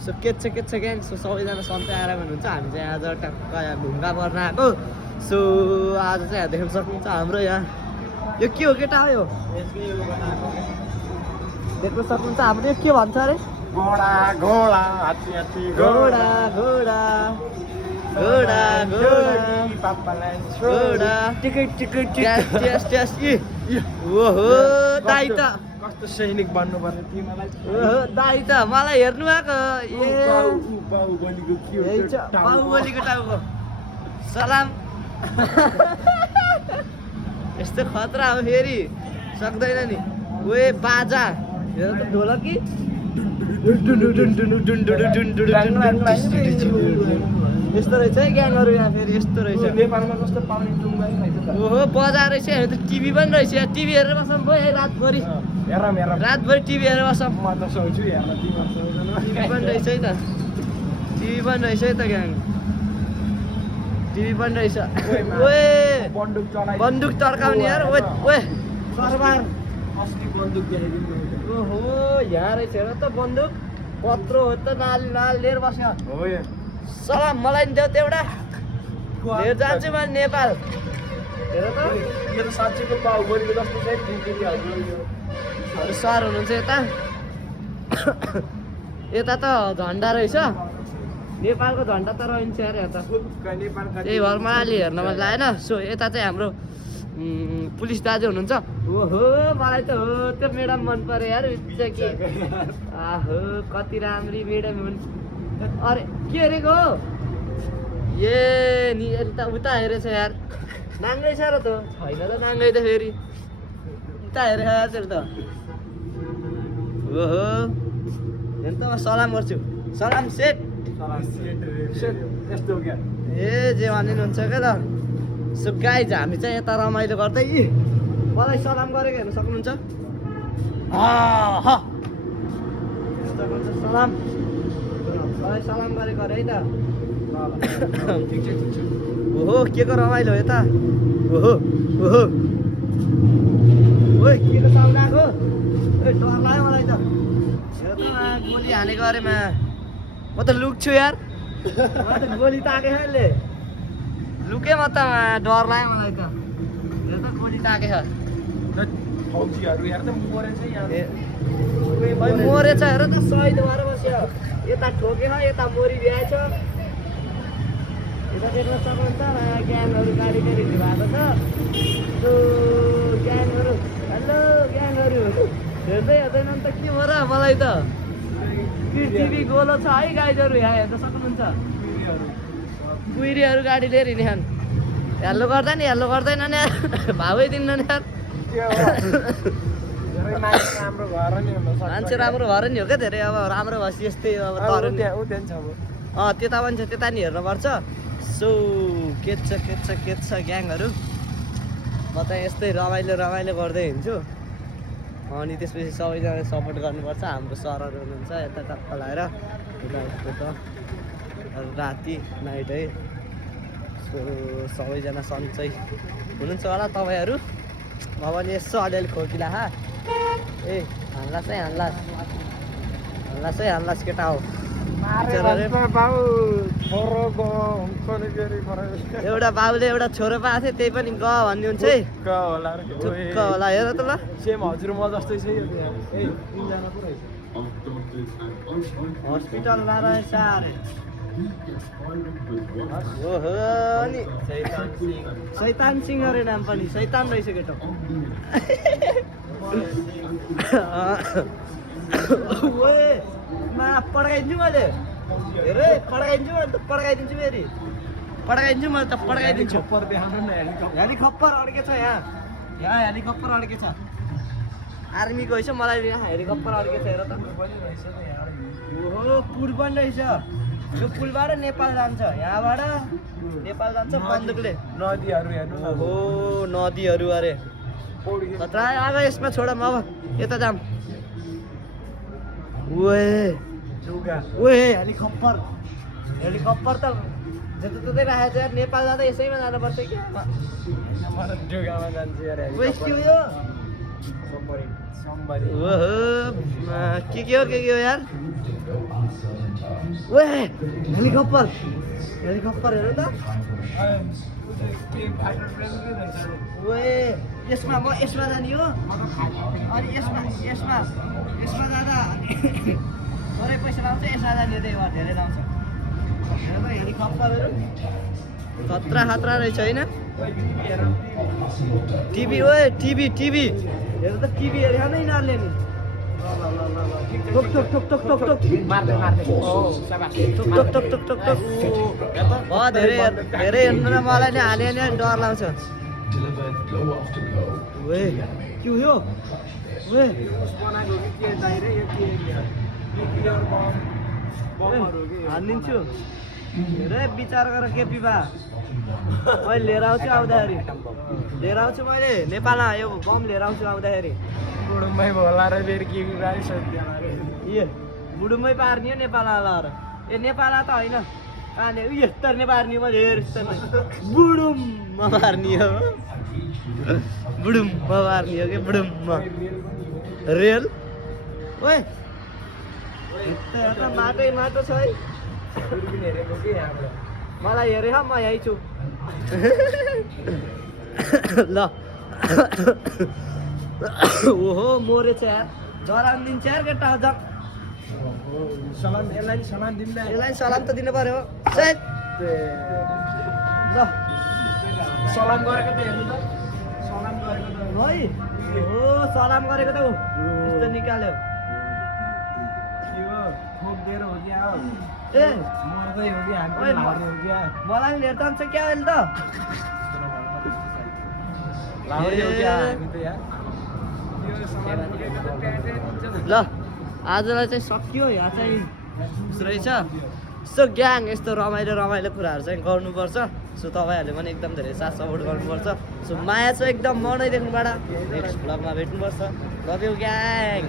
so के छ gang so सबैजना सन्चै आएर हुनुहुन्छ हामी चाहिँ आज टक्क ढुङ्गा पर्न आएको सो आज चाहिँ देख्न सक्नुहुन्छ हाम्रो यहाँ यो के हो केटा हो यो देख्न सक्नुहुन्छ हाम्रो यो के भन्छ अरे घोडा घोडा हात्ती हात्ती घोडा घोडा घोडा घोडा पापालाई घोडा टिकट टिकट ट्यास ट्यास ओहो दाइ त कस्तो सैनिक बन्नुपर्ने तिमीलाई ओहो दाइ त मलाई हेर्नु आएको बाहुबलीको यही छ बाहुबलीको टाउको सलाम यस्तो खतरा हो फेरि सक्दैन नि ओए बाजा हेर त ढोलकी यस्तो रहेछ है ग्याङहरू यहाँ फेरि यस्तो रहेछ नेपालमा कस्तो पाउने डुङ्गा खाइन्छ त ओहो बजार रहेछ हेर त टिभी पनि रहेछ टिभी हेरेर बसौँ भयो रातभरि हेरम हेरम रातभरि टिभी हेरेर बसौँ म त सोच्छु हेर्न टिभी पनि रहेछ है त टिभी पनि रहेछ है त ग्याङ टिभी पनि रहेछ ओए बन्दुक तर्काउने यार ओए ओए सरबार असली बन्दुक देखाइदिनु ओहो यहाँ रहेछ हेर त बन्दुक पत्रो हो त नाल नाल लिएर बस्यो हो या सलाम मलाई नि देऊ त एउटा लिएर जान्छु म नेपाल हेर त यो त साँच्चैको बाहुबलीको जस्तो छ सर हुनुहुन्छ यता यता त झन्डा रहेछ नेपालको झन्डा त रहन्छ अरे यता त्यही भएर मलाई अलि हेर्न मन लागेन सो यता चाहिँ हाम्रो पुलिस दाजु हुनुहुन्छ ओहो मलाई त हो त्यो म्याडम मन पऱ्यो यार कि आहो कति राम्री म्याडम हुन् अरे के हेरेको ए नि त उता हेरेछ यार नाङ्गै छ र त छैन त नाङ्गै त फेरि उता हेरेछ यार त ओहो हेर्नु त म सलाम गर्छु सलाम सेट यस्तो क्या ए जे भनिनुहुन्छ क्या त सो गाइज हामी चाहिँ यता रमाइलो गर्दै मलाई सलाम गरेको हेर्नु सक्नुहुन्छ सलाम मलाई सलाम गरेको अरे है त ठिक छ ओहो के को रमाइलो यता ओहो ओहो ओए के को साउन्ड आएको ए डर लाग्यो मलाई त हेर त गोली हानेको अरे म त लुक्छु यार म त गोली ताकेछ यसले लुके म त डर लाग्यो मलाई त हेर त गोली ताकेछ फौजीहरू हेर त मरेछ यहाँ मरेछ हेर त सहिद भएर बस्यो यता ठोकेछ यता मोरी भ्याएछ यता देख्न सक्नुहुन्छ ग्याङहरू गाडी गाडी भएको छ त्यो ग्याङहरू हेलो ग्याङहरू हेर्दै हेर्दैन नि त के हो र मलाई त टिभी गोलो छ है गाइजहरू यहाँ हेर्न सक्नुहुन्छ बुइरीहरू गाडी लिएर हिँड्छन् हेल्लो गर्दा नि हेल्लो गर्दैन नि भावै दिन्न नि यार मान्छे राम्रो भएर नि हो क्या धेरै अब राम्रो भएपछि यस्तै अब तर त्यता पनि छ त्यता नि हेर्नुपर्छ सो के छ ग्याङहरू म त यस्तै रमाइलो रमाइलो गर्दै हिँड्छु अनि त्यसपछि सबैजना सपोर्ट गर्नुपर्छ हाम्रो सरहरू हुनुहुन्छ यता टक्क लगाएर राति नाइट है सो सबैजना सन्चै हुनुहुन्छ होला तपाईँहरू म पनि यसो अलिअलि खोकिला ए हान्लास् है हान्लास् केटा हो एउटा बाबुले एउटा छोरो पाएको थियो त्यही पनि ग भनिदिन्छ है चुक्क होला हेर त ल सेम हजुर म जस्तै छ हस्पिटल रहेछ अरे ओहो नि शैतान सिंह अरे नाम पनि शैतान रहेछ केटो पड्काइदिन्छु मैले हेरे पड्काइदिन्छु मैले त पड्काइदिन्छु फेरि पड्काइदिन्छु मैले त पड्काइदिन्छु हेलिकप्टर अड्केछ यहाँ हेलिकप्टर अड्केछ आर्मीको रहेछ मलाई हेलिकप्टर अड्केछ हेर त ओहो पुल पनि रहेछ यो पुलबाट नेपाल जान्छ यहाँबाट नेपाल जान्छ बन्दुकले नदीहरू हेर्नु ओहो नदीहरू अरे खतरा आग यसमा छोडौँ अब यता जाम ओए हेलिकप्टर त जताततै राखेको छ यार नेपाल जाँदा यसैमा जानुपर्छ क्या ढुङ्गामा जान्छ यार वेस्ट यो ओहो के हो यार ओए हेलिकप्टर हेरौ त ओए यसमा जाने हो अनि यसमा जाँदा थोरै पैसा लाउँछ यसमा जाने त्यही भएर धेरै लाउँछ हेर त हेलिकप्टरहरू खतरा रहेछ होइन टिभी ओए टिभी हेर त टिभी हेरेको नै यिनीहरूले नि टोक धेरै हेर्नु न मलाई नि हाल्यो नि डर लाग्छ ओए के हो ओए हानिदिन्छु हेरे विचार गर केपी बा मैले लिएर आउँछु आउँदाखेरि मैले नेपालमा यो बम लिएर आउँछु आउँदाखेरि बुढुमै भोला र फेरि के ए बुढुमै पार्ने हो नेपालवालाहरू ए नेपाल त होइन कहाँले उयो यस्तरी पार्ने मैले हेर बुढुममा पार्ने हो बुढुममा पार्ने हो कि बुढुममा रेल ओए माटो छ है मलाई हेरे म यहीँ छु ल ओहो मरेछ यार जरान दिन्छ यार केटा यसलाई सलाम त दिनु पर्यो सायद ल सलाम गरेको त हेर्नु त सलाम गरेको त है हो सलाम गरेको त यस्तो निकाल्यो खोक्दिएर हो कि आओ ए मर्दै हो कि हामी हार्ने हो कि मलाई लिएर जान्छ क्या अहिले त लाउने हो कि हामी त यार ल आजलाई चाहिँ सक्यो यहाँ चाहिँ रहेछ सो ग्याङ यस्तो रमाइलो कुराहरू चाहिँ गर्नुपर्छ सो तपाईँहरूले पनि एकदम धेरै साथ सपोर्ट गर्नुपर्छ सो माया चाहिँ एकदम मनैदेखिबाट नेक्स्ट भ्लगमा भेट्नुपर्छ लभ यु ग्याङ